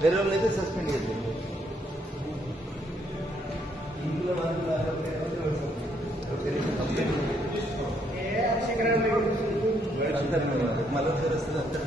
వేరే వాళ్ళు అయితే సస్పెండ్ చేస్తారు. ఇంట్లో అంతా మళ్ళీ వస్తుంది అంతా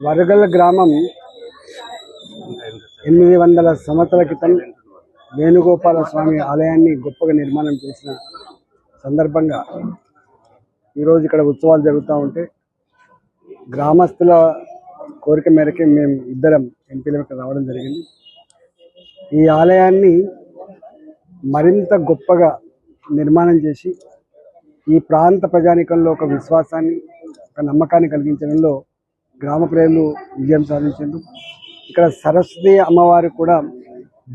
వరగల్ గ్రామం 800 సంవత్సరాల క్రితం వేణుగోపాల స్వామి ఆలయాన్ని గొప్పగా నిర్మాణం చేసిన సందర్భంగా ఈరోజు ఇక్కడ ఉత్సవాలు జరుగుతూ ఉంటే గ్రామస్తుల కోరిక మేరకే మేము ఇద్దరం ఎంపీలకు రావడం జరిగింది. ఈ ఆలయాన్ని మరింత గొప్పగా నిర్మాణం చేసి ఈ ప్రాంత ప్రజానికంలో ఒక విశ్వాసాన్ని, ఒక నమ్మకాన్ని కలిగించడంలో గ్రామ ప్రజలు విజయం సాధించారు. ఇక్కడ సరస్వతి అమ్మవారు కూడా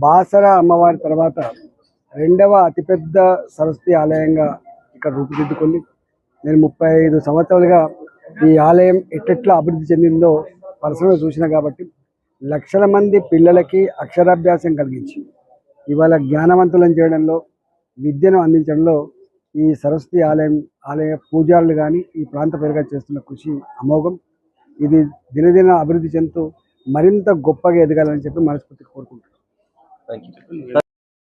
బాసర అమ్మవారి తర్వాత రెండవ అతిపెద్ద సరస్వతి ఆలయంగా ఇక్కడ రూపుదిద్దుకుంది. నేను 35 సంవత్సరాలుగా ఈ ఆలయం ఎట్లా అభివృద్ధి చెందిందో పర్సనల్గా చూసిన కాబట్టి లక్షల మంది పిల్లలకి అక్షరాభ్యాసం కలిగించి ఇవాళ జ్ఞానవంతులను చేయడంలో, విద్యను అందించడంలో ఈ సరస్వతి ఆలయ పూజారులు కానీ ఈ ప్రాంత ప్రజలుగా చేస్తున్న కృషి అమోఘం. ఇది దినదిన అభివృద్ధి చెందుతూ మరింత గొప్పగా ఎదగాలని చెప్పి మనస్ఫూర్తిగా కోరుకుంటున్నాను.